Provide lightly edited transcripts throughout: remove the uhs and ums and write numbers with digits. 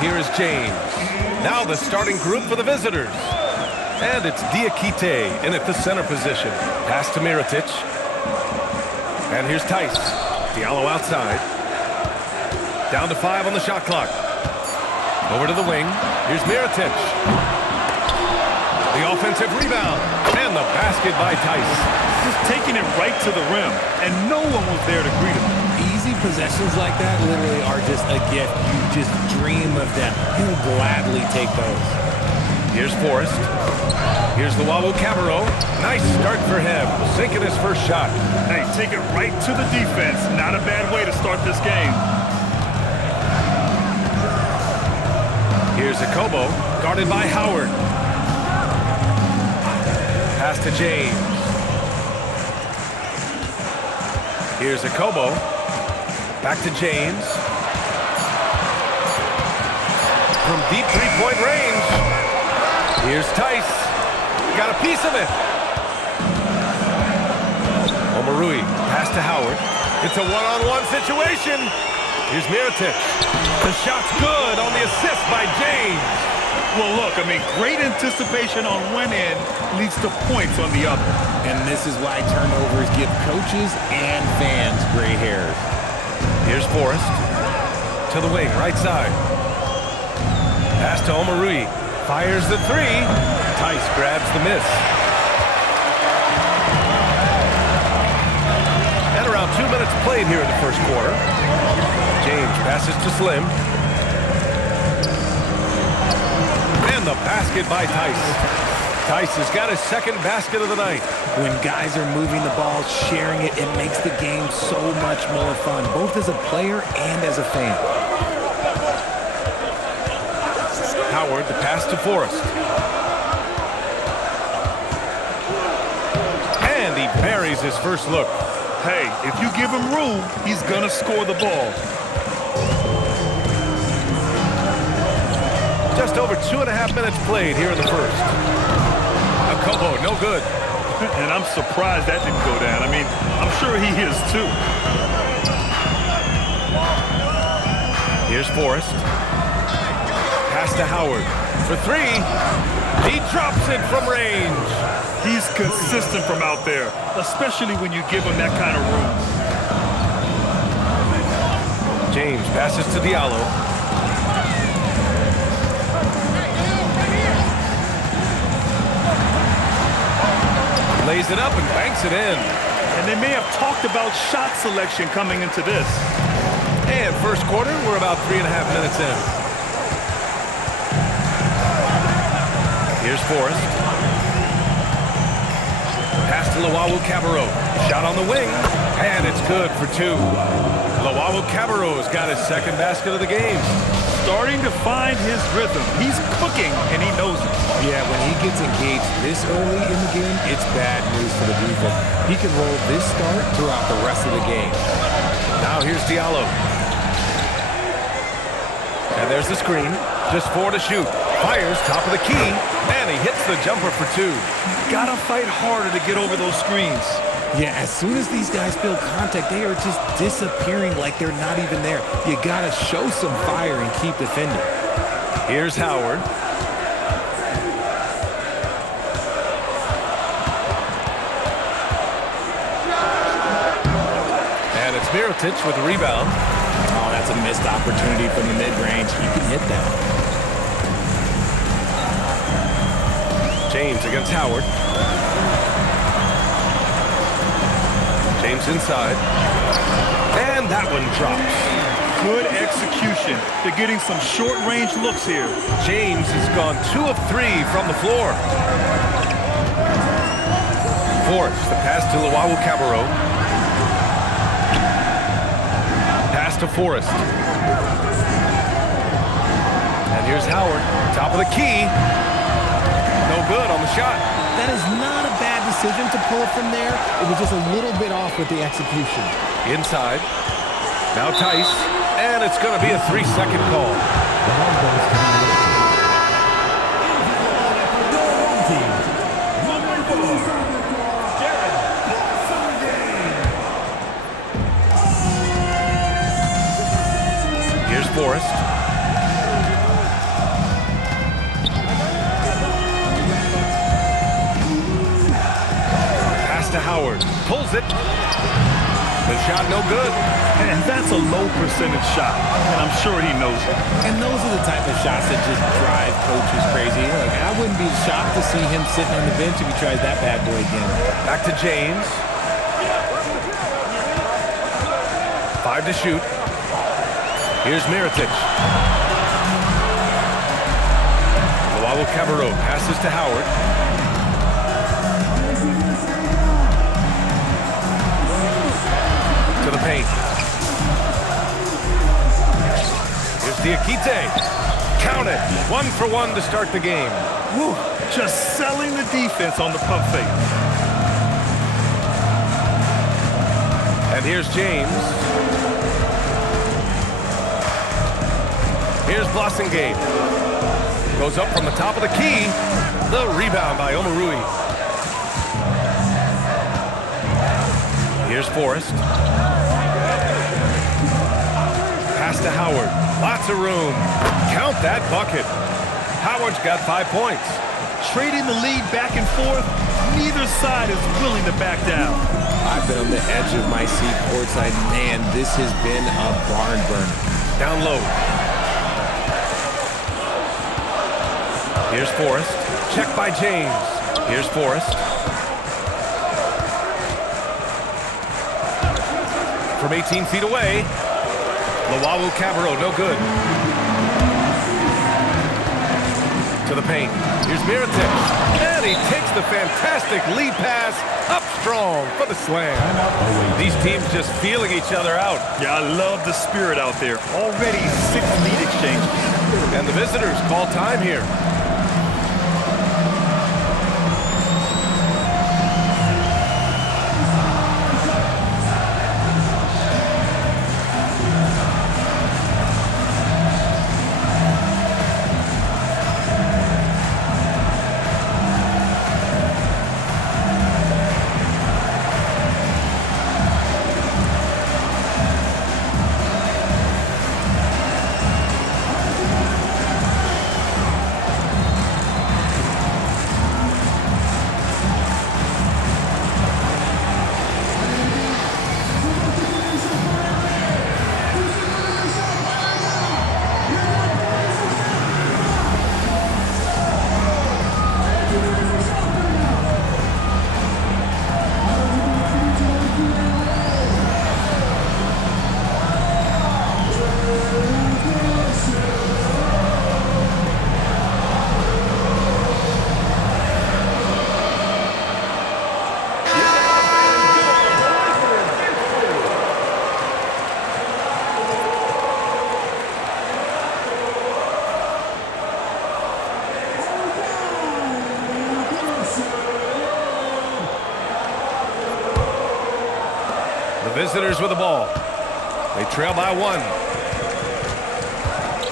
here is James. Now the starting group for the visitors. And it's Diakite in at the center position. Pass to Mirotic. And here's Tice. Diallo outside. Down to 5 on the shot clock. Over to the wing. Here's Mirotic. The offensive rebound. And the basket by Tice. Just taking it right to the rim. And no one was there to greet him. Easy possessions like that literally are just a gift. You just dream of them. He'll gladly take those. Here's Forrest. Here's Luau Cabarro. Nice start for him. Sinking his first shot. Hey, take it right to the defense. Not a bad way to start this game. Here's Akobo, guarded by Howard. Pass to James. Here's Akobo. Back to James. From deep three-point range. Here's Tice. Got a piece of it. Omarui, pass to Howard. It's a one-on-one situation. Here's Mirotic. The shot's good on the assist by James. Well, look, I mean, great anticipation on one end leads to points on the other. And this is why turnovers give coaches and fans gray hairs. Here's Forrest. To the wing, right side. Pass to Omarui. Fires the three. Tice grabs the miss. And around 2 minutes played here in the first quarter. James passes to Slim. And the basket by Tice. Tice has got his second basket of the night. When guys are moving the ball, sharing it, it makes the game so much more fun, both as a player and as a fan. Howard, the pass to Forrest. And he buries his first look. Hey, if you give him room, he's going to score the ball. Just over 2.5 minutes played here in the first. Akobo, no good. And I'm surprised that didn't go down. I mean, I'm sure he is too. Here's Forrest. Pass to Howard for three. He drops it from range. He's consistent from out there, especially when you give him that kind of room. James passes to Diallo. Lays it up and banks it in. And they may have talked about shot selection coming into this. And first quarter, we're about 3.5 minutes in. Here's Forrest. Pass to Luau Cabarro. Shot on the wing. And it's good for two. Luau Cabarro's got his second basket of the game. Starting to find his rhythm. He's cooking, and he knows it. Yeah, when he gets engaged this early in the game, it's bad news for the defense. He can roll this start throughout the rest of the game. Now here's Diallo. And there's the screen. Just 4 to shoot. Fires, top of the key. And he hits the jumper for two. Gotta fight harder to get over those screens. Yeah, as soon as these guys feel contact, they are just disappearing like they're not even there. You gotta show some fire and keep defending. Here's Howard. And it's Mirotic with the rebound. Oh, that's a missed opportunity from the mid-range. He can hit that. James against Howard. James inside. And that one drops. Good execution. They're getting some short-range looks here. James has gone 2 of 3 from the floor. Forrest, the pass to Luau Cabarro. Pass to Forrest. And here's Howard, top of the key. No good on the shot. That is not a bad decision to pull from there. It was just a little bit off with the execution. Inside. Now Tice. And it's going to be a 3-second call. Here's Forrest. Pass to Howard. Pulls it. The shot no good. And that's a low percentage shot, and I'm sure he knows it. And those are the type of shots that just drive coaches crazy. Look, I wouldn't be shocked to see him sitting on the bench if he tries that bad boy again. Back to James. 5 to shoot. Here's Mirotic. Luau Cabarro passes to Howard. To the paint. Here's Diakite. Count it. 1 for 1 to start the game. Woo, just selling the defense on the pump fake. And here's James. Here's Blossingame. Goes up from the top of the key. The rebound by Omarui. Here's Forrest. Pass to Howard. Lots of room. Count that bucket. Howard's got 5 points. Trading the lead back and forth, neither side is willing to back down. I've been on the edge of my seat courtside. Man, this has been a barn burner. Down low. Here's Forrest. Check by James. Here's Forrest. From 18 feet away. Luau Cabarro, no good. To the paint. Here's Mirotic. And he takes the fantastic lead pass up strong for the slam. These teams just feeling each other out. Yeah, I love the spirit out there. Already 6 lead exchanges. And the visitors call time here. Visitors with the ball. They trail by 1.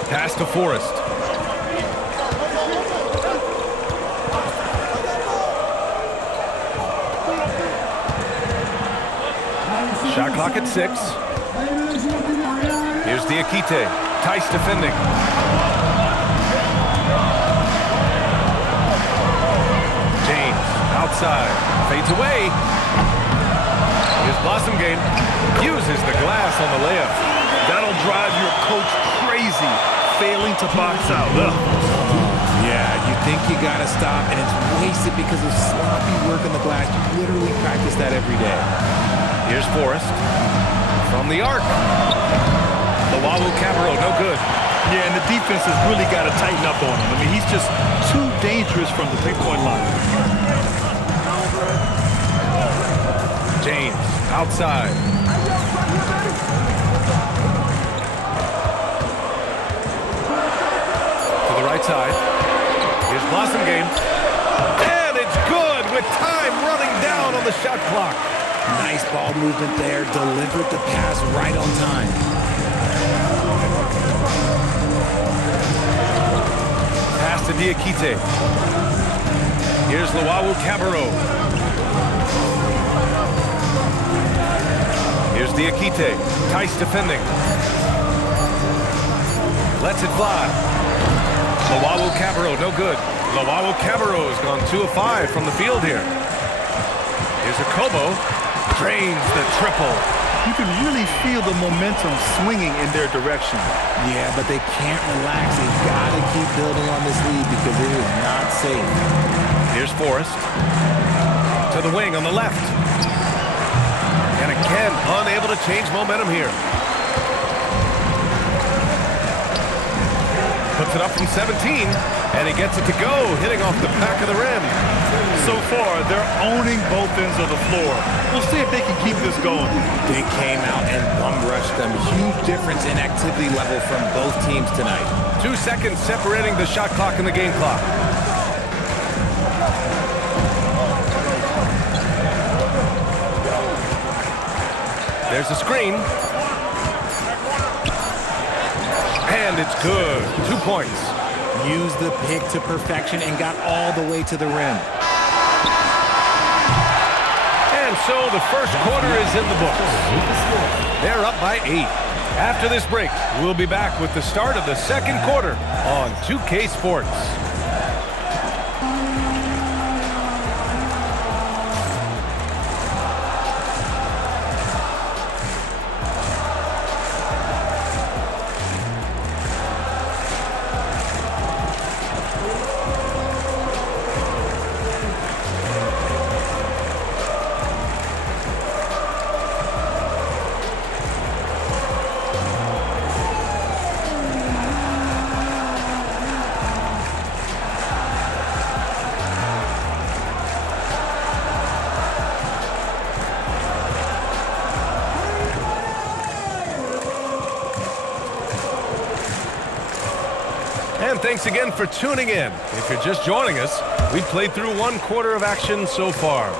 Pass to Forrest. Shot clock at 6. Here's Diakite. Tice defending. James outside. Fades away. Here's Blossingame. Uses the glass on the layup. That'll drive your coach crazy, failing to box out. Ugh. Yeah, you think you got to stop, and it's wasted because of sloppy work on the glass. You literally practice that every day. Here's Forrest. From the arc. Luau Cabarro, no good. Yeah, and the defense has really got to tighten up on him. I mean, he's just too dangerous from the three-point line. James, outside. To the right side. Here's Blossingame. And it's good with time running down on the shot clock. Nice ball movement there. Delivered the pass right on time. Pass to Diakite. Here's Luau Cabarro. Here's Diakite. Tice defending. Lets it fly. Luau Cabarro, no good. Luau Cabarro has gone 2 of 5 from the field here. Here's Here's a Kobo. Drains the triple. You can really feel the momentum swinging in their direction. Yeah, but they can't relax. They've got to keep building on this lead because it is not safe. Here's Forrest. To the wing on the left. And again, unable to change momentum here. Puts it up from 17, and he gets it to go, hitting off the back of the rim. So far, they're owning both ends of the floor. We'll see if they can keep this going. They came out and bum-rushed them. Huge difference in activity level from both teams tonight. 2 seconds separating the shot clock and the game clock. There's a screen. And it's good. 2 points. Used the pick to perfection and got all the way to the rim. And so the first quarter is in the books. They're up by 8. After this break, we'll be back with the start of the second quarter on 2K Sports. And thanks again for tuning in. If you're just joining us, we played through 1 quarter of action so far.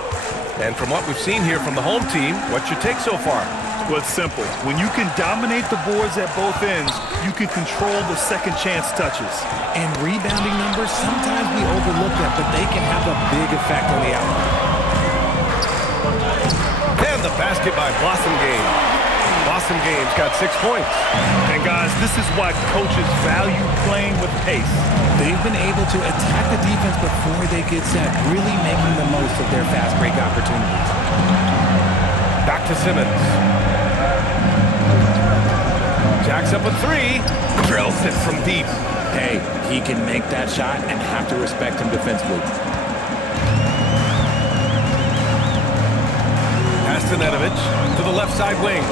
And from what we've seen here from the home team, what's your take so far? Well, it's simple. When you can dominate the boards at both ends, you can control the second chance touches. And rebounding numbers, sometimes we overlook them, but they can have a big effect on the outcome. And the basket by Blossom Game. Blossom Game's got 6 points. And guys, this is why coaches value playing with pace. They've been able to attack the defense before they get set, really making the most of their fast break opportunities. Back to Simmons. Jacks up a 3. Drills it from deep. Hey, he can make that shot and have to respect him defensively. Pass to Nedovic to the left side wing.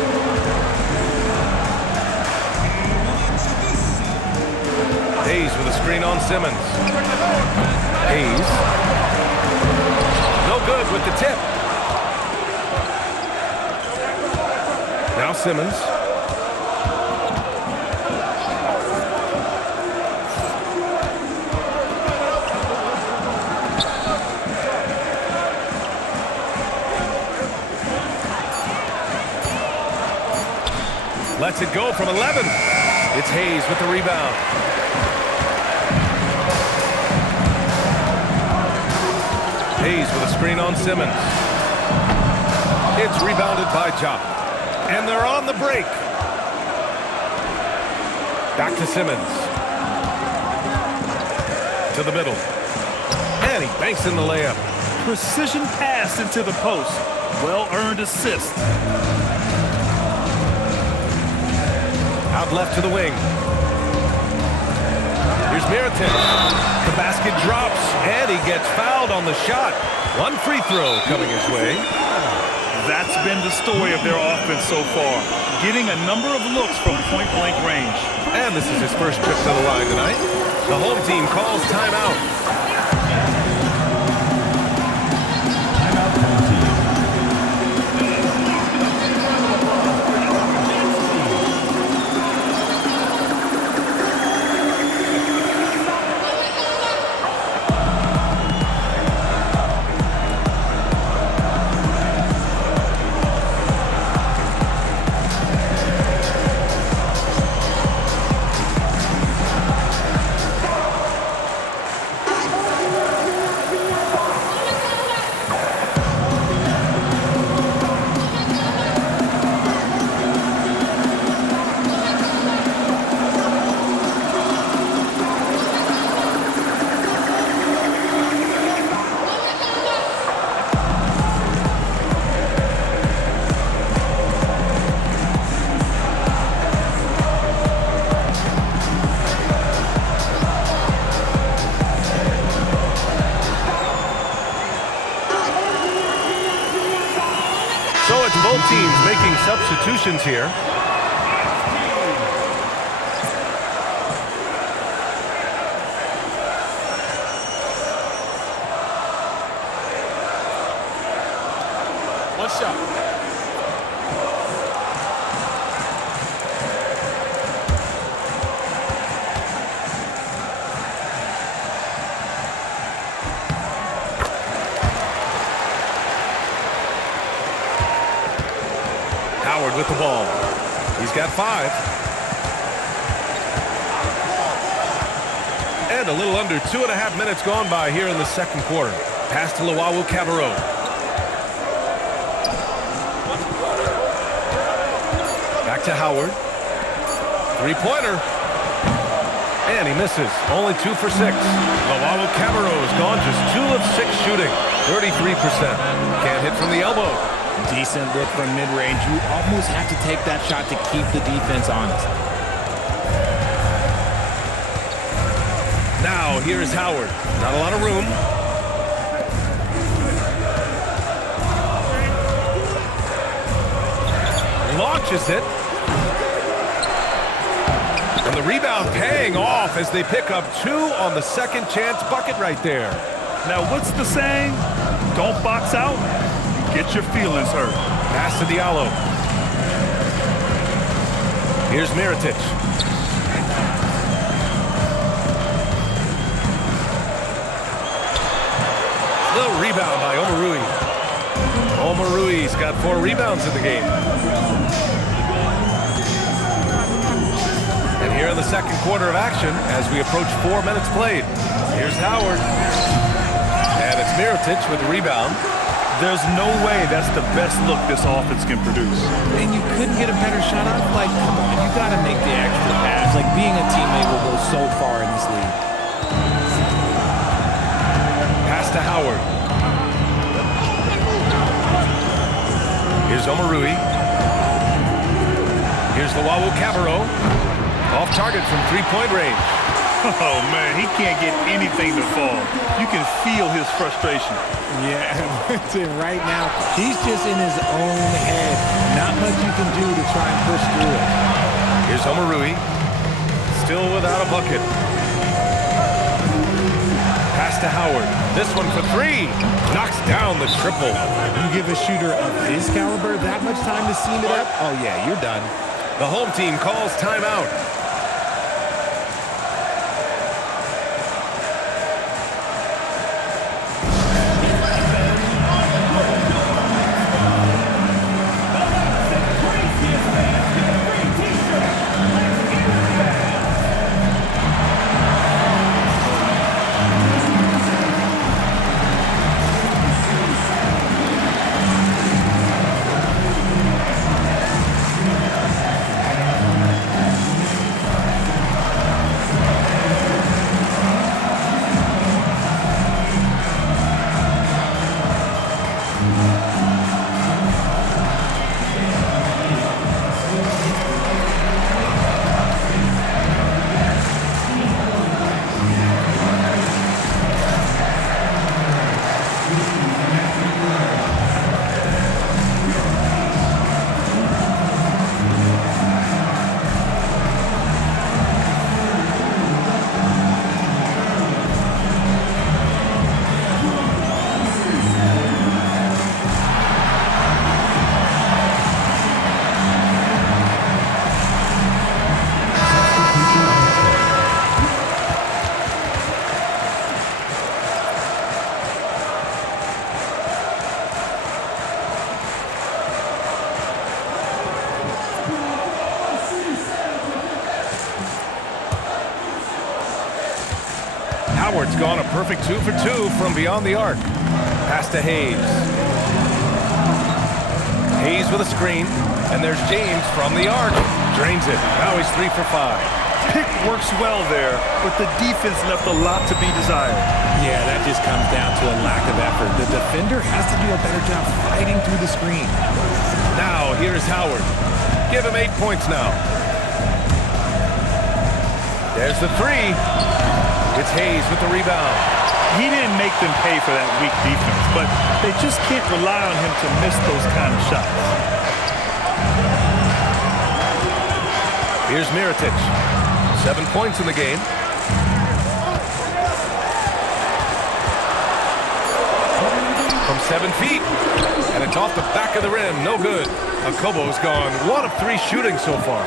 Hayes with a screen on Simmons. Hayes. No good with the tip. Now Simmons. Lets it go from 11. It's Hayes with the rebound. Hayes with a screen on Simmons. It's rebounded by Ja. And they're on the break. Back to Simmons. To the middle. And he banks in the layup. Precision pass into the post. Well-earned assist. Out left to the wing. Here's Mirotic. The basket drops, and he gets fouled on the shot. 1 free throw coming his way. That's been the story of their offense so far. Getting a number of looks from point-blank range. And this is his first trip to the line tonight. The home team calls timeout. Both teams making substitutions here. One shot. Howard with the ball. He's got 5. And a little under 2.5 minutes gone by here in the second quarter. Pass to Cabarro. Back to Howard. Three-pointer. And he misses. Only 2 for 6. Cabarro has gone just 2 of 6 shooting. 33%. Can't hit from the elbow. Decent look from mid-range. You almost have to take that shot to keep the defense honest. Now, here is Howard. Not a lot of room. Launches it. And the rebound paying off as they pick up 2 on the second chance bucket right there. Now, what's the saying? Don't box out. Get your feelings hurt. Pass to Diallo. Here's Mirotic. Little rebound by Omarui. Omarui's got 4 rebounds in the game. And here in the second quarter of action as we approach 4 minutes played. Here's Howard. And it's Mirotic with the rebound. There's no way that's the best look this offense can produce. And you couldn't get a better shot up? Like, come on, you got to make the extra pass. Like, being a teammate will go so far in this league. Pass to Howard. Here's Omarui. Here's Cabarro. Off target from 3-point range. Oh, man, he can't get anything to fall. You can feel his frustration. Yeah, right now, he's just in his own head. Not much you can do to try and push through it. Here's Omarui. Still without a bucket. Pass to Howard. This one for 3. Knocks down the triple. You give a shooter of his caliber that much time to seam it up? Oh, yeah, you're done. The home team calls timeout. Howard's gone a perfect 2 for 2 from beyond the arc. Pass to Hayes. Hayes with a screen, and there's James from the arc. Drains it. Now he's 3 for 5. Pick works well there, but the defense left a lot to be desired. Yeah, that just comes down to a lack of effort. The defender has to do a better job fighting through the screen. Now here's Howard. Give him 8 points now. There's the 3. It's Hayes with the rebound. He didn't make them pay for that weak defense, but they just can't rely on him to miss those kind of shots. Here's Mirotic. 7 points in the game. From 7 feet. And it's off the back of the rim. No good. Akobo's gone 1 of 3 shooting so far.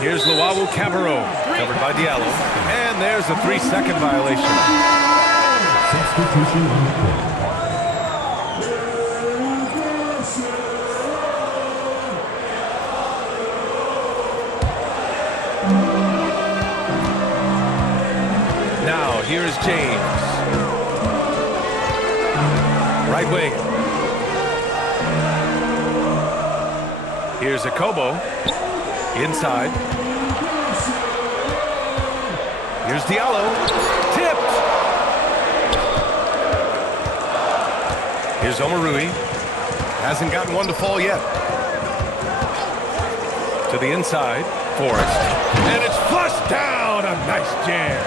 Here's Luawu Cabarro. Covered by Diallo. And there's a 3-second violation. Substitution on the court. Now, here's James. Right wing. Here's Akobo. Inside. Here's Diallo. Tipped. Here's Omarui. Hasn't gotten one to fall yet. To the inside. Forrest. And it's flushed down. A nice jam.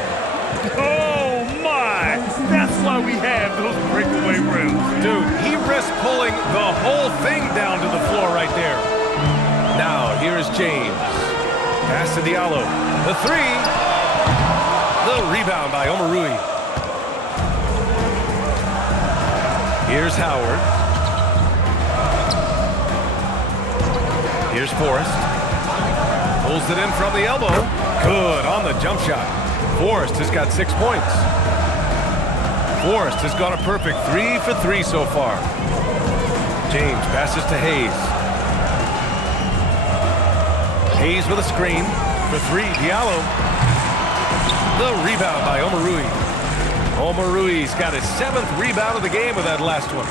Oh, my! That's why we have those breakaway rims. Dude, he risked pulling the whole thing down to the floor right there. Now, here's James. Pass to Diallo. The 3. The rebound by Omarui. Here's Howard. Here's Forrest. Pulls it in from the elbow. Good on the jump shot. Forrest has got 6 points. Forrest has got a perfect 3 for 3 so far. James passes to Hayes. Hayes with a screen for 3. Diallo. The rebound by Omarui. Omarui's got his 7th rebound of the game with that last one.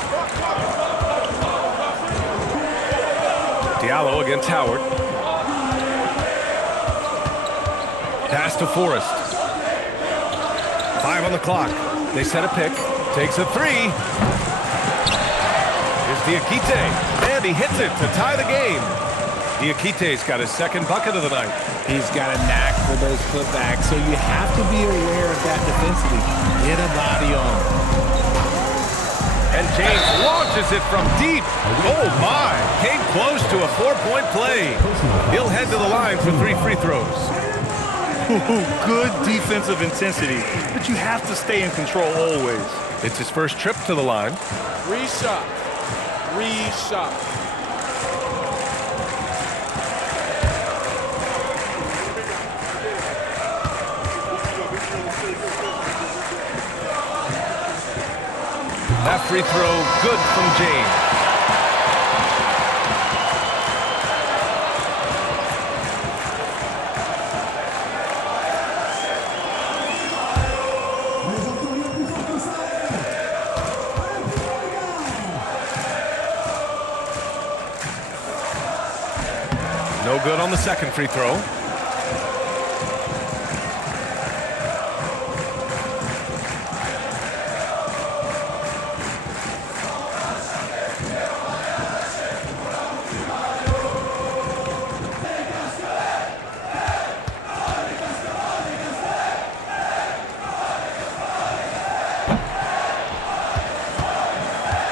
Diallo against Howard. Pass to Forrest. 5 on the clock. They set a pick. Takes a 3. Here's Diakite. And he hits it to tie the game. Diakite's got his 2nd bucket of the night. He's got a knack for those putbacks, so you have to be aware of that defensively. Get a body on. And James launches it from deep. Oh, my. Came close to a 4-point play. He'll head to the line for 3 free throws. Good defensive intensity, but you have to stay in control always. It's his first trip to the line. 3 shots. 3 shots. That free throw good from James. No good on the 2nd free throw.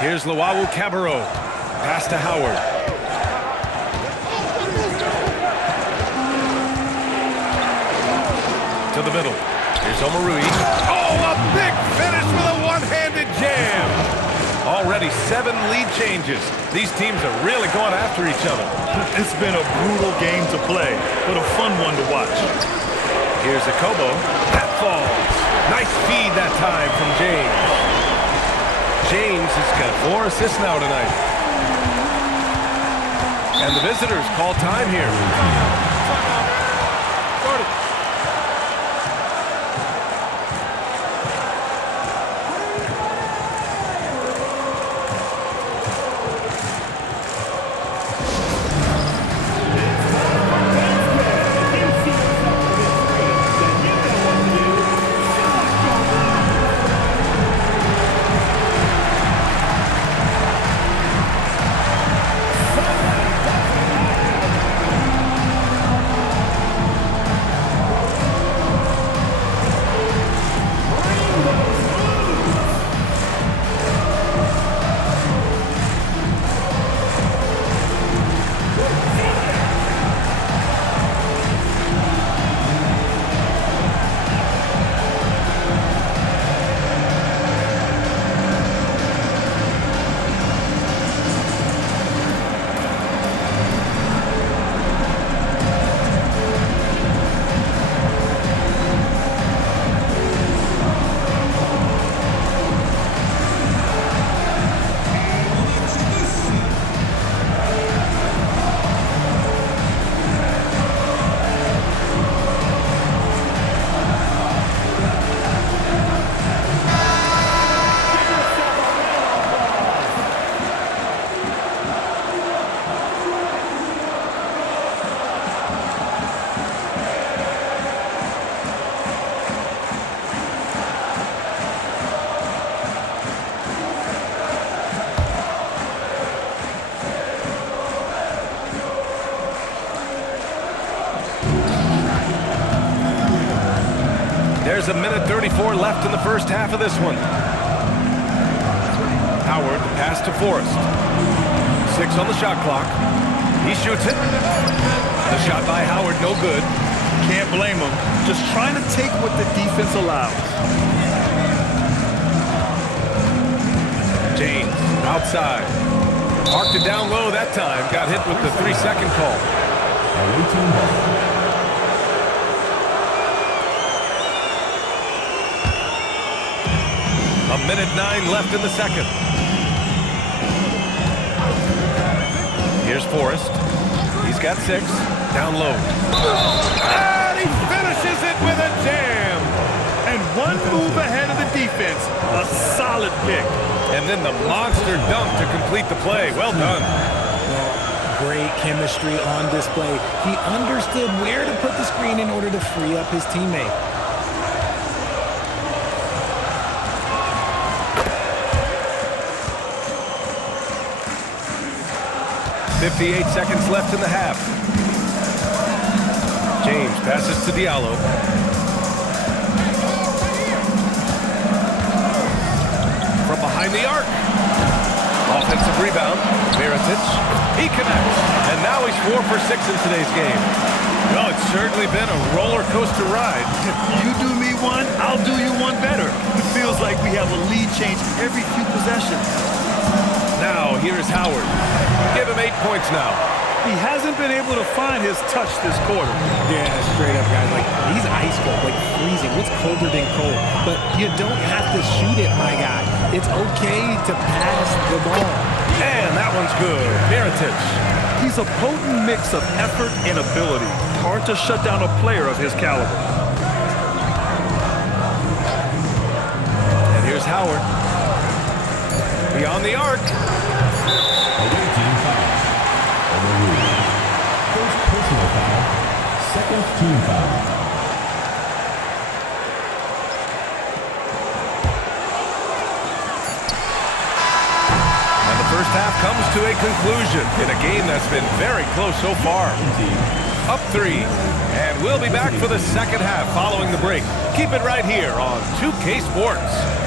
Here's Luawu Cabarro. Pass to Howard. To the middle. Here's Omarui. Oh, a big finish with a one-handed jam. Already 7 lead changes. These teams are really going after each other. It's been a brutal game to play, but a fun one to watch. Here's Akobo. That falls. Nice feed that time from James. James has got 4 assists now tonight. And the visitors call time here. There's a minute 34 left in the first half of this one. Howard, the pass to Forrest. 6 on the shot clock. He shoots it. The shot by Howard, no good. Can't blame him. Just trying to take what the defense allows. James, outside. Marked it down low that time. Got hit with the 3-second call. A minute 9 left in the second. Here's Forrest. He's got 6. Down low. And he finishes it with a jam. And one move ahead of the defense. A solid pick. And then the monster dunk to complete the play. Well done. Great chemistry on display. He understood where to put the screen in order to free up his teammate. 58 seconds left in the half. James passes to Diallo. From behind the arc. Offensive rebound. Mirotic. He connects. And now he's 4 for 6 in today's game. Well, it's certainly been a roller coaster ride. If you do me one, I'll do you one better. It feels like we have a lead change every few possessions. Now, here's Howard. Give him 8 points now. He hasn't been able to find his touch this quarter. Yeah, straight up, guys. Like, he's ice cold, like freezing. What's colder than cold? But you don't have to shoot it, my guy. It's okay to pass the ball. And that one's good. Mirotic. He's a potent mix of effort and ability. Hard to shut down a player of his caliber. And here's Howard. Beyond the arc. Away team foul. Overruled. First personal foul. Second team foul. And the first half comes to a conclusion in a game that's been very close so far. Up 3. And we'll be back for the second half following the break. Keep it right here on 2K Sports.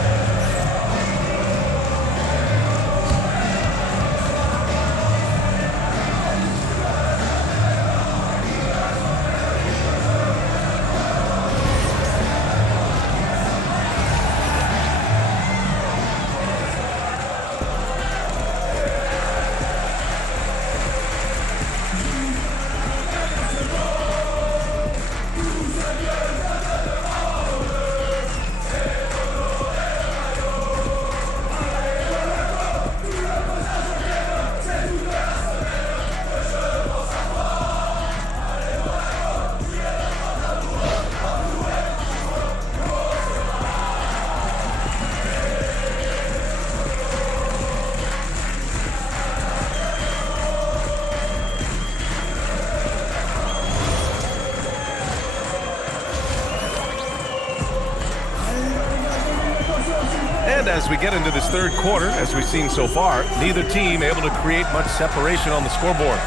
And as we get into this third quarter, as we've seen so far, neither team able to create much separation on the scoreboard.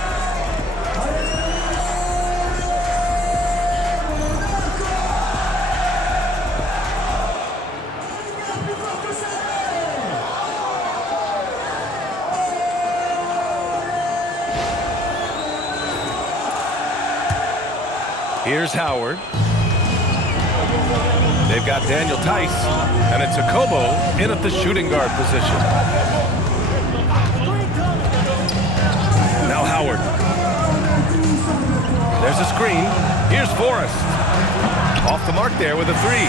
Here's Howard. They've got Daniel Tice, and it's Akobo in at the shooting guard position. Now Howard. There's a screen. Here's Forrest. Off the mark there with a 3.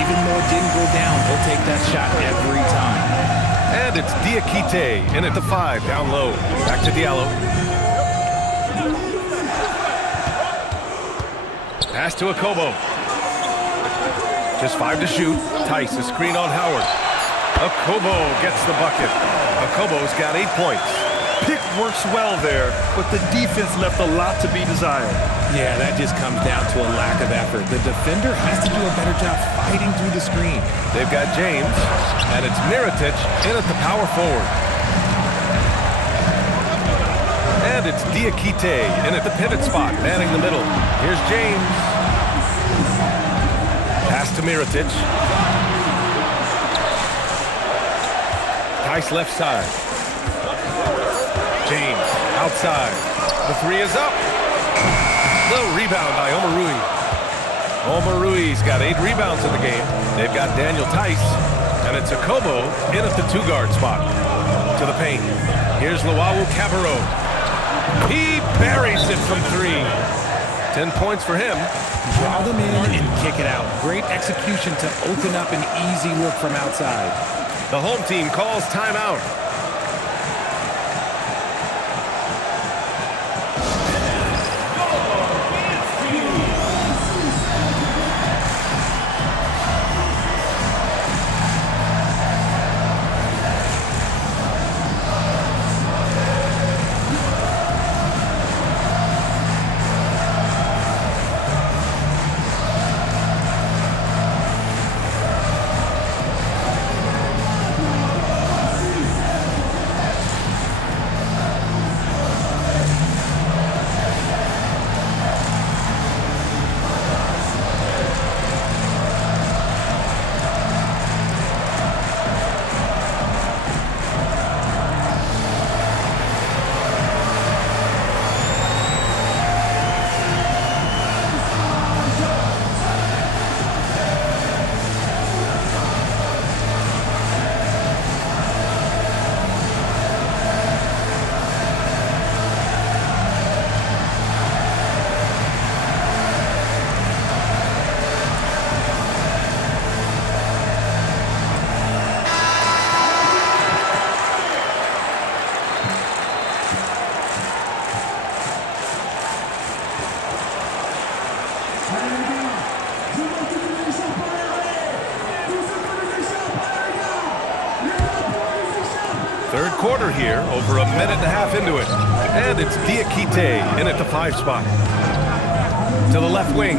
Even though it didn't go down, he'll take that shot every time. And it's Diakite in at the 5, down low. Back to Diallo. Pass to Akobo. Just 5 to shoot. Tice, a screen on Howard. Akobo gets the bucket. Akobo's got 8 points. Pick works well there, but the defense left a lot to be desired. Yeah, that just comes down to a lack of effort. The defender has to do a better job fighting through the screen. They've got James, and it's Mirotic in at the power forward. And it's Diakite in at the pivot spot, manning the middle. Here's James. Pass to Mirotic. Tice left side. James outside. The three is up. Little rebound by Omarui. Omarui's got 8 rebounds in the game. They've got Daniel Tice, and it's Akobo in at the 2-guard spot. To the paint. Here's Luau Cabarro. He buries it from 3. 10 points for him. Draw them in and kick it out. Great execution to open up an easy look from outside. The home team calls timeout. Third quarter here, over a minute and a half into it. And it's Diakite in at the 5 spot. To the left wing.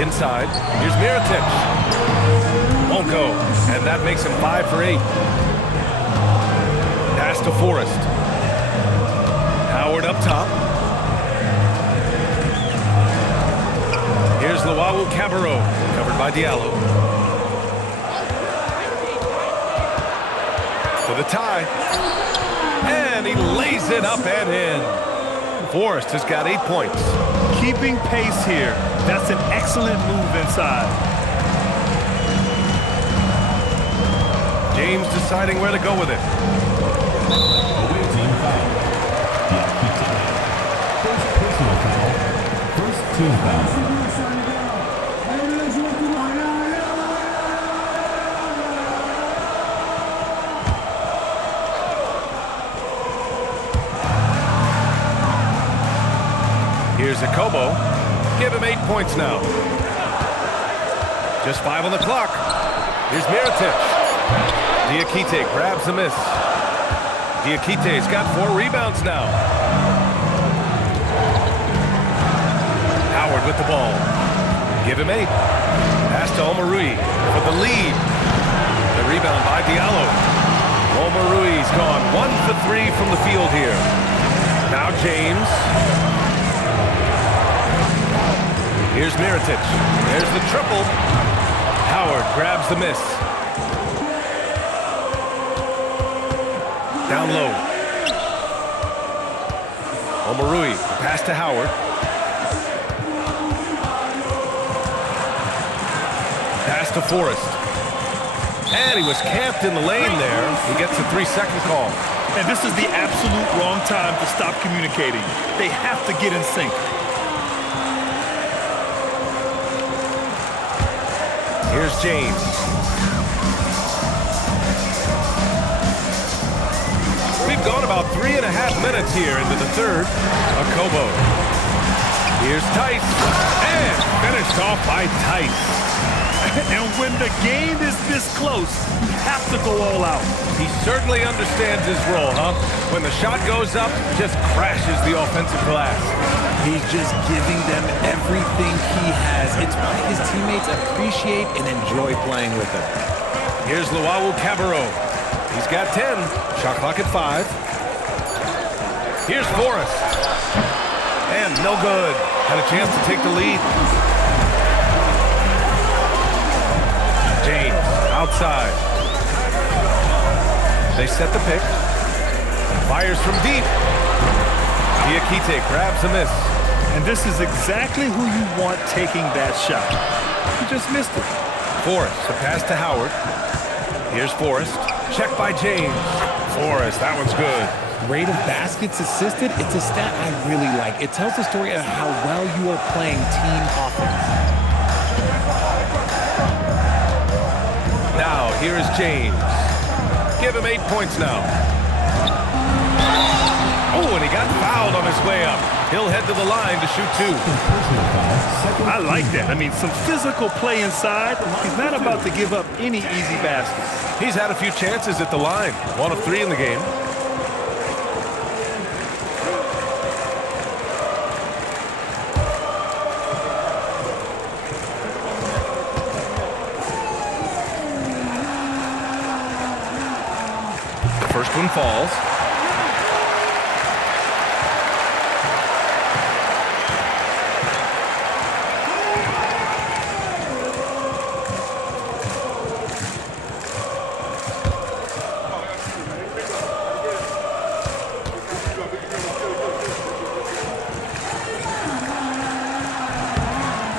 Inside, here's Mirotic. Won't go, and that makes him 5 for 8. Pass to Forrest. Howard up top. Here's Luau Cabarro, covered by Diallo. For the tie. And he lays it up and in. Forrest has got 8 points. Keeping pace here. That's an excellent move inside. James deciding where to go with it. Away team foul. First personal foul. First team foul. Here's Akobo. Give him 8 points now. Just 5 on the clock. Here's Mirotic. Diakite grabs the miss. Diakite's got 4 rebounds now. Howard with the ball. Give him 8. Pass to Omarui for the lead. The rebound by Diallo. Omarui's gone 1 for 3 from the field here. Now James. Here's Mirotic. There's the triple. Howard grabs the miss. Down low. Omarui, the pass to Howard. Pass to Forrest. And he was camped in the lane there. He gets a 3-second call. And this is the absolute wrong time to stop communicating. They have to get in sync. Here's James. We've gone about 3.5 minutes here into the third. Akobo. Here's Tice. And finished off by Tice. And when the game is this close, you have to go all out. He certainly understands his role, huh? When the shot goes up, just crashes the offensive glass. He's just giving them everything he has. It's why his teammates appreciate and enjoy playing with him. Here's Luau Cabarro. He's got 10. Shot clock at 5. Here's Forrest. And no good. Had a chance to take the lead. Outside. They set the pick. Fires from deep. Diakite grabs a miss. And this is exactly who you want taking that shot. He just missed it. Forrest, the pass to Howard. Here's Forrest. Check by James. Forrest, that one's good. Rate of baskets assisted, it's a stat I really like. It tells the story of how well you are playing team offense. Now, here is James. Give him 8 points now. Oh, and he got fouled on his way up. He'll head to the line to shoot 2. I like that. I mean, some physical play inside. He's not about to give up any easy baskets. He's had a few chances at the line. 1 of 3 in the game. The first one falls.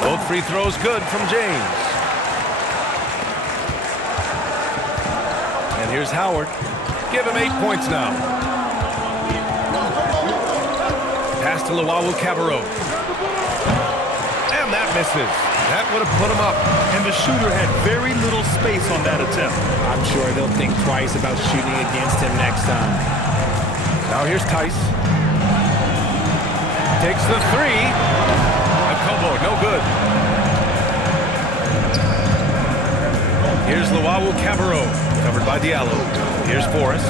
Both free throws good from James. And here's Howard. Give him 8 points now. Pass to Luau Cabarro. And that misses. That would have put him up. And the shooter had very little space on that attempt. I'm sure they'll think twice about shooting against him next time. Now here's Tice. Takes the 3. Akobo, no good. Here's Luau Cabarro, covered by Diallo. Here's Forrest.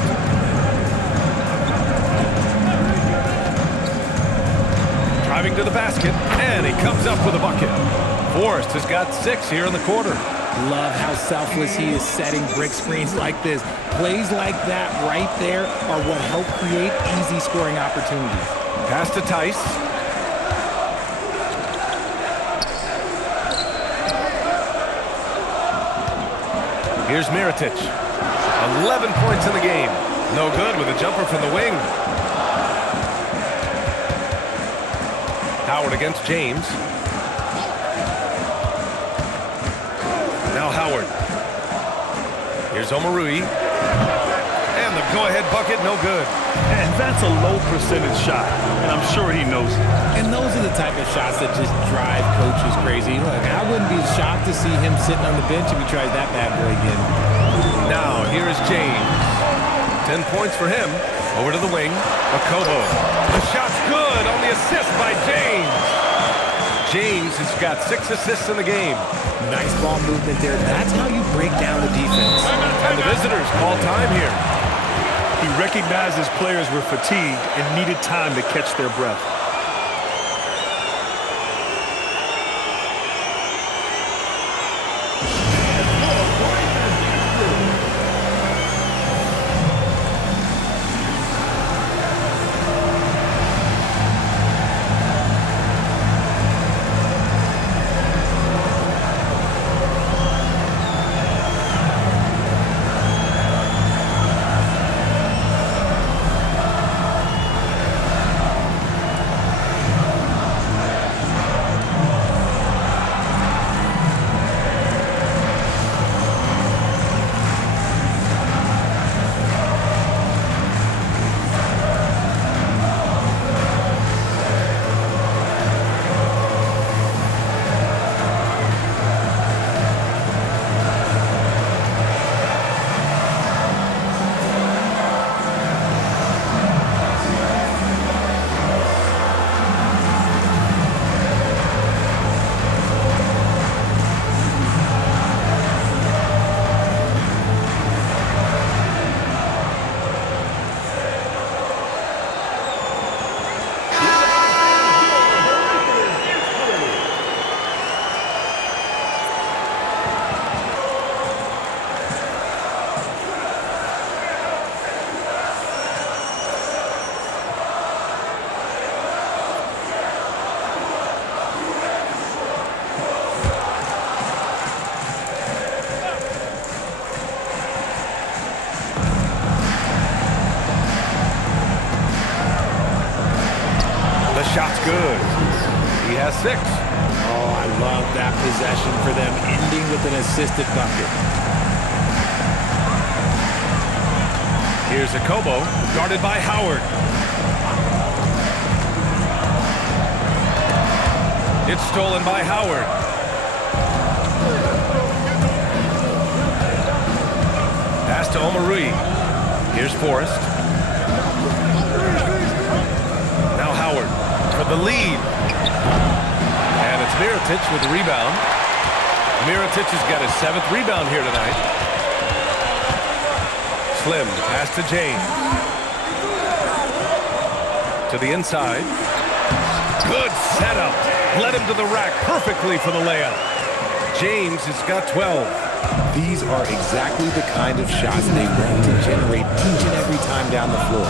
Driving to the basket, and he comes up with a bucket. Forrest has got 6 here in the quarter. Love how selfless he is setting brick screens like this. Plays like that right there are what help create easy scoring opportunities. Pass to Tice. Here's Mirotic. 11 points in the game. No good with a jumper from the wing. Howard against James. Now Howard. Here's Omarui. And the go-ahead bucket, no good. And that's a low percentage shot, and I'm sure he knows it. And those are the type of shots that just drive coaches crazy. Look, I wouldn't be shocked to see him sitting on the bench if he tries that bad boy again. Now, here is James. 10 points for him. Over to the wing. Akobo. The shot's good on the assist by James. James has got 6 assists in the game. Nice ball movement there. That's how you break down the defense. And the visitors call time here. He recognized his players were fatigued and needed time to catch their breath. good. He has 6. Oh, I love that possession for them, ending with an assisted bucket. Here's Akobo, guarded by Howard. It's stolen by Howard. Pass to Omarui. Here's Forrest. Now Howard for the lead. And it's Mirotic with the rebound. Mirotic has got his 7th rebound here tonight. Slim, pass to James. To the inside. Good setup. Led him to the rack perfectly for the layup. James has got 12. These are exactly the kind of shots they want to generate each and every time down the floor.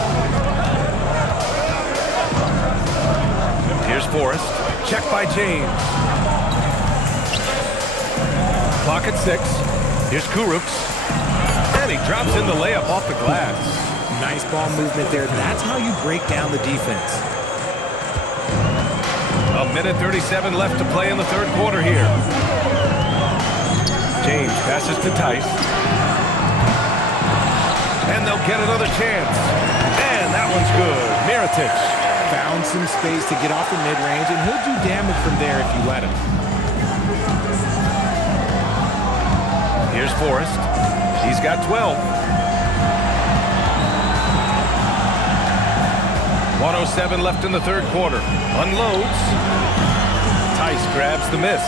Here's Forrest. Check by James. Clock at 6. Here's Kurucs. And he drops in the layup off the glass. Nice ball movement there. That's how you break down the defense. A minute 37 left to play in the 3rd quarter here. James passes to Tice. And they'll get another chance. And that one's good. Mirotic found some space to get off the mid-range, and he'll do damage from there if you let him. Here's Forrest. He's got 12. 1:07 left in the 3rd quarter. Unloads. Tice grabs the miss.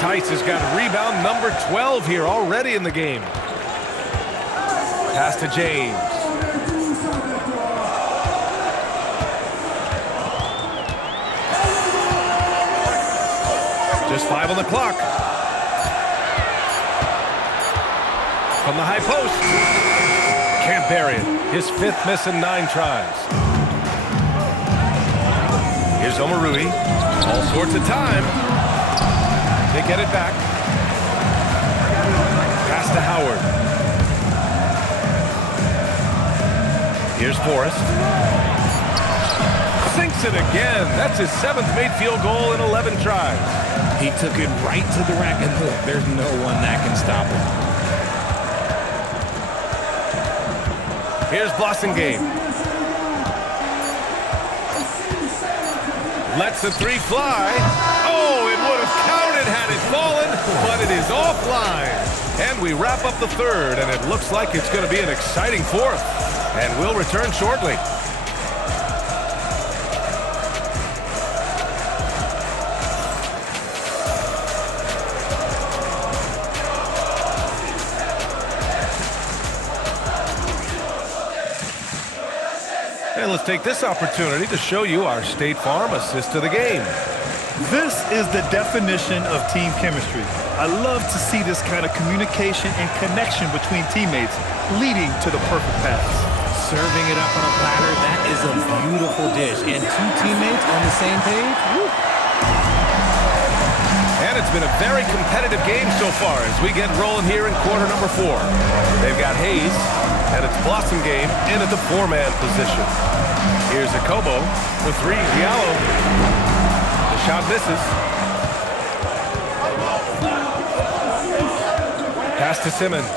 Tice has got rebound number 12 here already in the game. Pass to James. Just 5 on the clock. From the high post. Can't bury it. His 5th miss in 9 tries. Here's Omarui. All sorts of time. They get it back. Pass to Howard. Here's Forrest. Sinks it again. That's his 7th made field goal in 11 tries. He took it right to the rack, and look, there's no one that can stop him. Here's Blossengame. Lets the 3 fly. Oh, it would have counted had it fallen, but it is offline. And we wrap up the 3rd, and it looks like it's going to be an exciting 4th. And we'll return shortly. And let's take this opportunity to show you our State Farm assist of the game. This is the definition of team chemistry. I love to see this kind of communication and connection between teammates leading to the perfect pass. Serving it up on a platter, that is a beautiful dish. And 2 teammates on the same page. Woo. And it's been a very competitive game so far as we get rolling here in quarter number 4. They've got Hayes, and it's Blossengame in at the 4-man position. Here's Akobo for 3. Diallo. The shot misses. Pass to Simmons.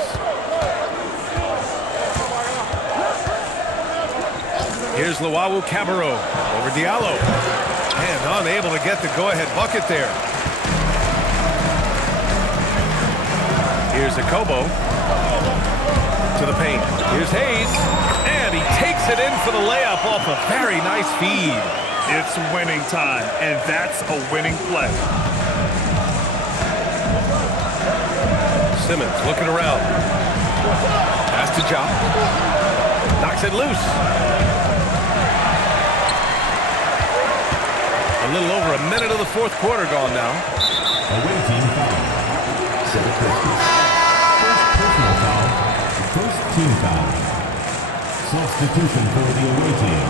Here's Luawu Cabarro over Diallo. And unable to get the go-ahead bucket there. Here's Akobo to the paint. Here's Hayes. And he takes it in for the layup off a very nice feed. It's winning time, and that's a winning play. Simmons looking around. Pass to Jock. Knocks it loose. A little over a minute of the 4th quarter gone now. Away team foul. Set of Christmas. First personal foul. First team foul. Substitution for the away team.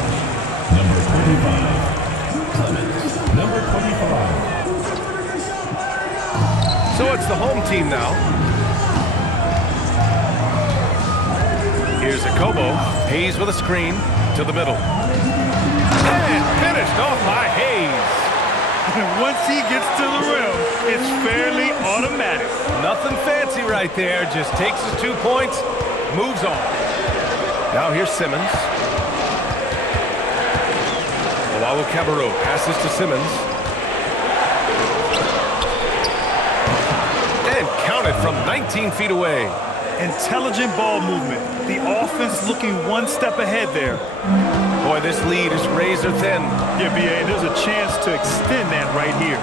Number 25. Clemens. Number 25. So it's the home team now. Here's Akobo. Hayes with a screen to the middle. And finished off by Hayes. Once he gets to the rim, it's fairly automatic. Nothing fancy right there. Just takes his 2 points, moves on. Now here's Simmons. Cabarro passes to Simmons. And counted from 19 feet away. Intelligent ball movement. The offense looking one step ahead there. Boy, this lead is razor thin. Yeah, B.A., there's a chance to extend that right here.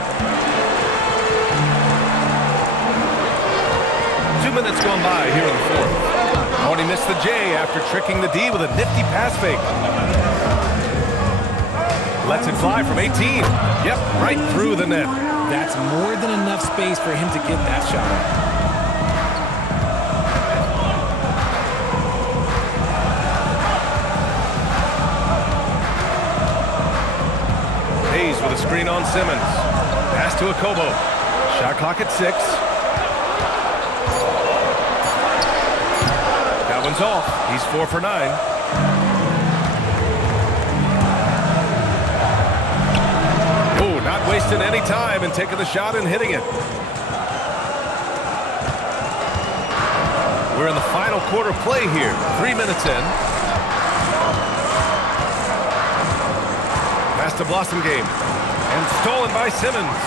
2 minutes gone by here in the fourth. Oh, and he missed the J after tricking the D with a nifty pass fake. Lets it fly from 18. Yep, right through the net. That's more than enough space for him to get that shot. Hayes with a screen on Simmons. Pass to Akobo. Shot clock at 6. That one's off. He's 4 for 9. Not wasting any time and taking the shot and hitting it. We're in the final quarter play here. 3 minutes in. Pass to Blossom Game. And stolen by Simmons.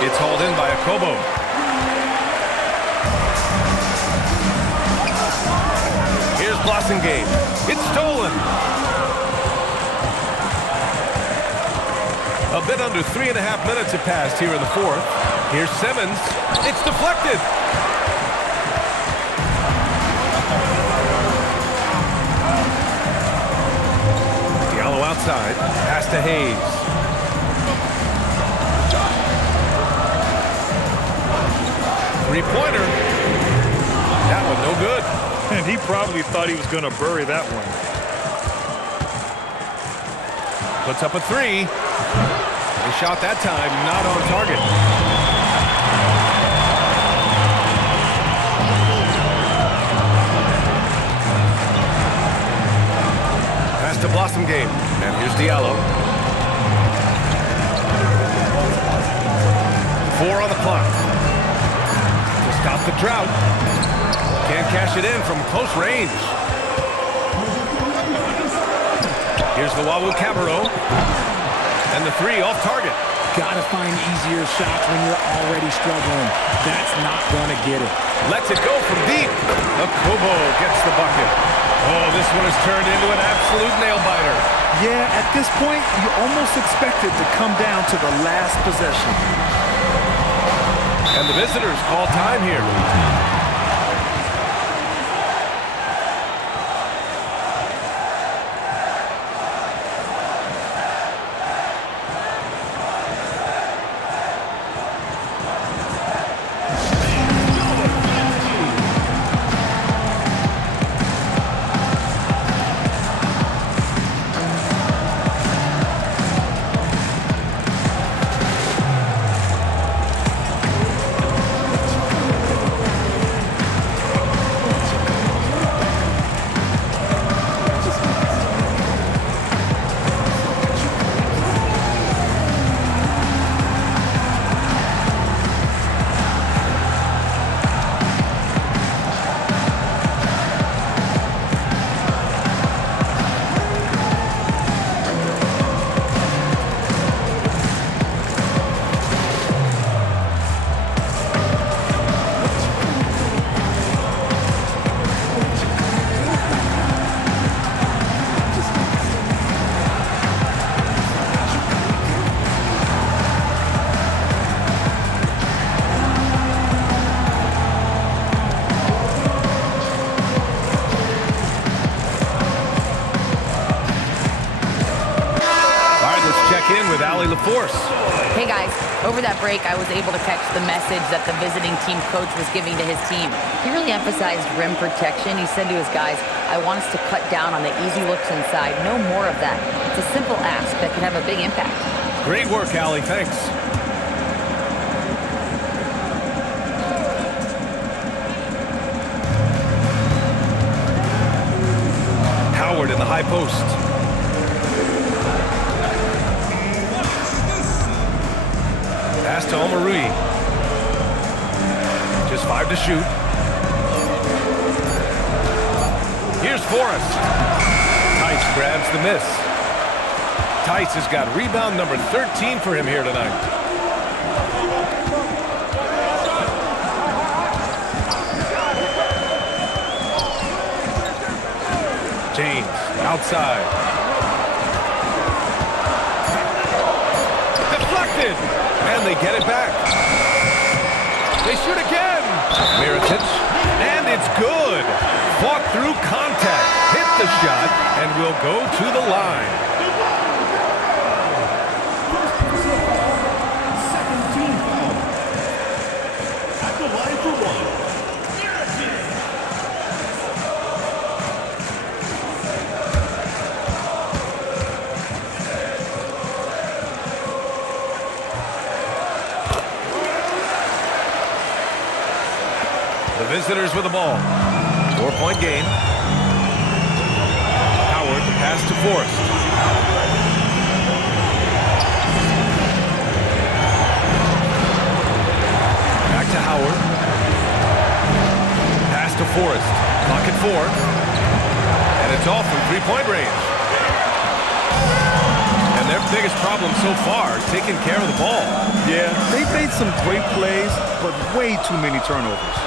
It's hauled in by Akobo. Here's Blossom Game. It's stolen. A bit under 3.5 minutes have passed here in the fourth. Here's Simmons. It's deflected. Diallo outside. Pass to Hayes. Three-pointer. That one no good. And he probably thought he was going to bury that one. Puts up a 3. The shot that time not on target. Pass to Blossom Game. And here's Diallo. 4 on the clock. To stop the drought. Can't cash it in from close range. Here's the Wawu Cabarro. And the 3 off target. Gotta find easier shots when you're already struggling. That's not gonna get it. Lets it go from deep. Akobo gets the bucket. Oh, this one has turned into an absolute nail-biter. Yeah, at this point, you almost expect it to come down to the last possession. And the visitors call time here. Hey guys, over that break I was able to catch the message that the visiting team coach was giving to his team. He really emphasized rim protection. He said to his guys, I want us to cut down on the easy looks inside. No more of that. It's a simple ask that could have a big impact. Great work, Allie. Thanks. Howard in the high post. to Omarui. Just 5 to shoot. Here's Forrest. Tice grabs the miss. Tice has got rebound number 13 for him here tonight. James, outside. Deflected! And they get it back. They shoot again. Mirotic, and it's good. Fought through contact, hit the shot, and will go to the line. Second team foul. At the line for one. The visitors with the ball. 4-point game. Howard, the pass to Forrest. Back to Howard. Pass to Forrest. Clock at 4. And it's off from 3-point range. And their biggest problem so far, taking care of the ball. Yeah, they've made some great plays, but way too many turnovers.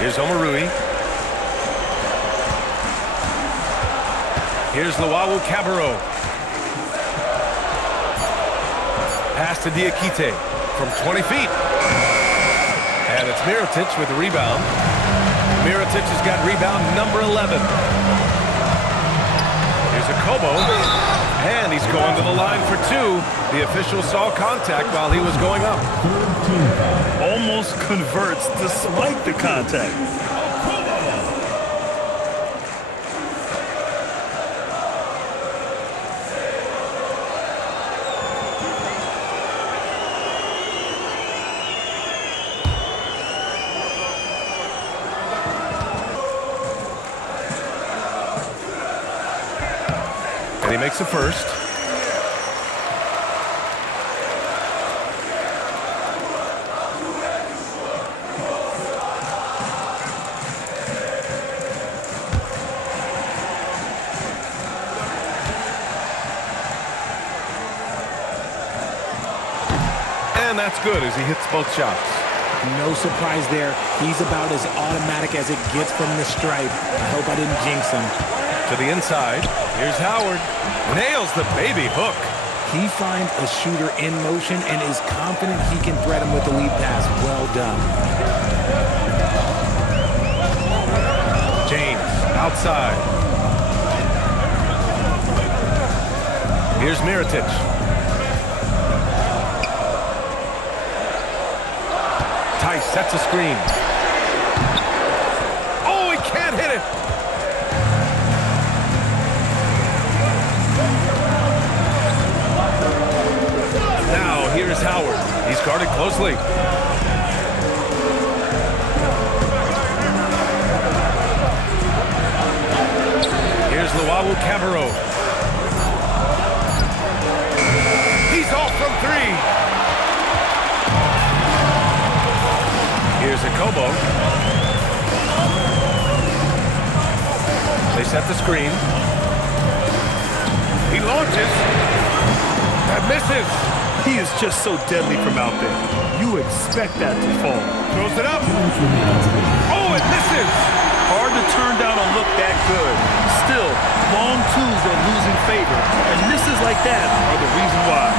Here's Omarui. Here's Luau Cabarro. Pass to Diakite from 20 feet. And it's Mirotic with the rebound. Mirotic has got rebound number 11. Here's a Kobo. And he's going to the line for 2. The official saw contact while he was going up. Almost converts despite the contact. And he makes the first. And that's good as he hits both shots. No surprise there. He's about as automatic as it gets from the stripe. I hope I didn't jinx him. To the inside. Here's Howard. Nails the baby hook. He finds a shooter in motion and is confident he can thread him with the lead pass. Well done. James, outside. Here's Mirotic. Tice sets a screen. Oh, he can't hit it. Now, here's Howard. He's guarded closely. Here's Luau Cabarro. He's off from 3. Here's a Kobo. They set the screen. He launches. That misses. He is just so deadly from out there. You expect that to fall. Throws it up. Oh, it misses. Hard to turn down a look that good. Still, long twos are losing favor, and misses like that are the reason why.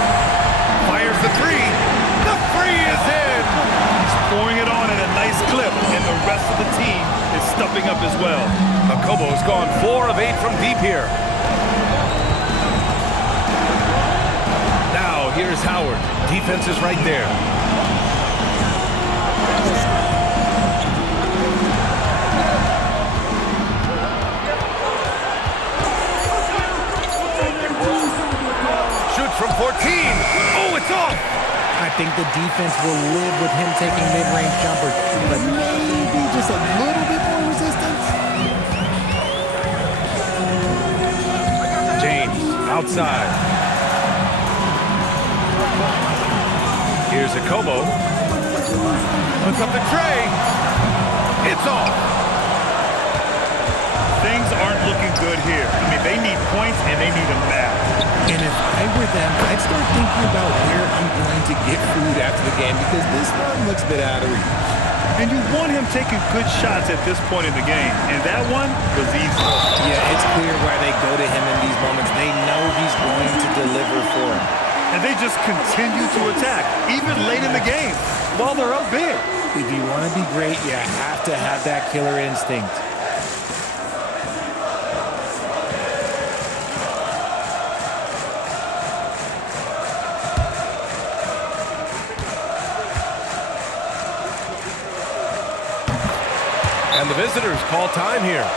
Fires the 3. The 3 is in. He's pouring it on at a nice clip, and the rest of the team is stepping up as well. Akobo's gone 4 of 8 from deep here. Now, here's Howard. Defense is right there. Shoots from 14. Oh, it's off. I think the defense will live with him taking mid-range jumpers, but maybe just a little bit more resistance. outside. Here's Akobo. Puts up the tray. It's off. Things aren't looking good here. I mean, they need points, and they need them now. And if I were them, I'd start thinking about where I'm going to get food after the game because this one looks a bit out of reach. And you want him taking good shots at this point in the game, and that one was easy. Yeah, it's clear why they go to him in these moments. They know he's going to deliver for him. And they just continue to attack, even late in the game, while they're up big. If you want to be great, you have to have that killer instinct. And the visitors call time here.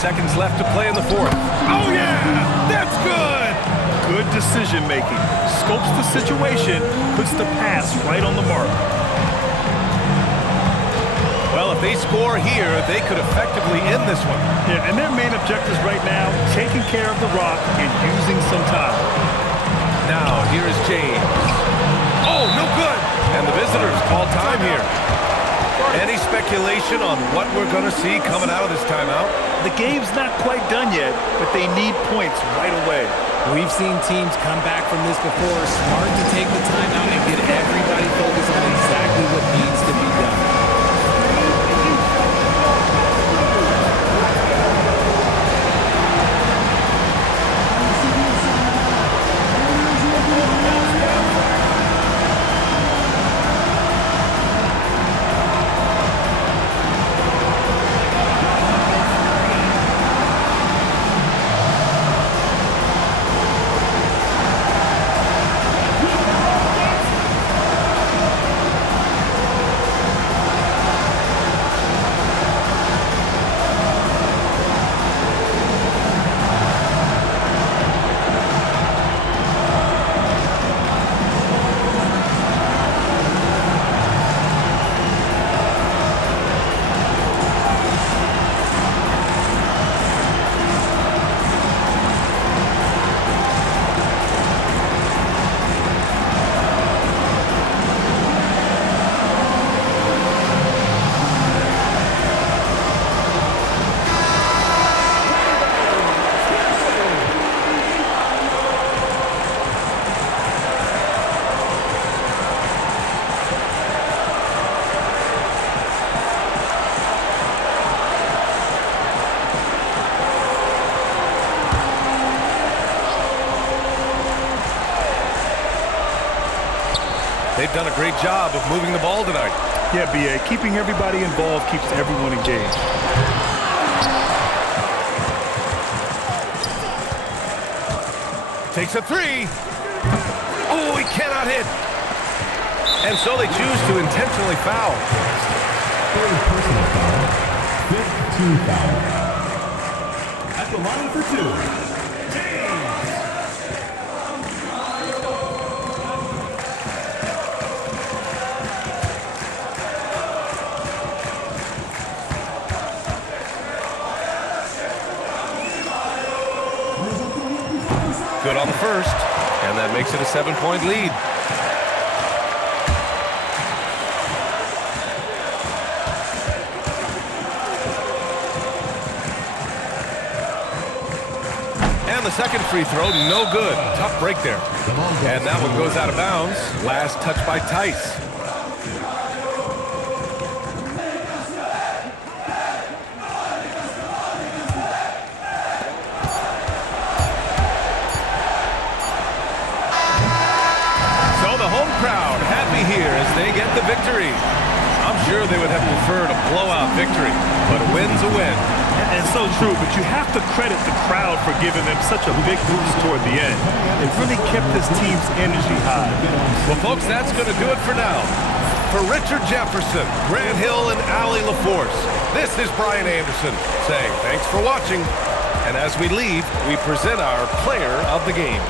Seconds left to play in the fourth. Oh, yeah! That's good! Good decision-making. Scopes the situation, puts the pass right on the mark. Well, if they score here, they could effectively end this one. Yeah, and their main objectives right now, taking care of the rock and using some time. Now, here is James. Oh, no good! And the visitors call time here. Any speculation on what we're going to see coming out of this timeout? The game's not quite done yet, but they need points right away. We've seen teams come back from this before. Smart to take the timeout and get everybody focused on exactly what needs to be done. They've done a great job of moving the ball tonight. Yeah, B.A., keeping everybody involved keeps everyone engaged. Takes a three. Oh, he cannot hit. And so they choose to intentionally foul. Third personal foul. Fifth team foul. At the line for two. Good on the first, and that makes it a 7-point lead. And the second free throw, no good. Tough break there. And that one goes out of bounds. Last touch by Tice. Here as they get the victory. I'm sure they would have preferred a blowout victory, but a win's a win. And so true, but you have to credit the crowd for giving them such a big boost toward the end. It really kept this team's energy high. Well, folks, that's going to do it for now. For Richard Jefferson, Grant Hill, and Allie LaForce, this is Brian Anderson saying thanks for watching. And as we leave, we present our player of the game.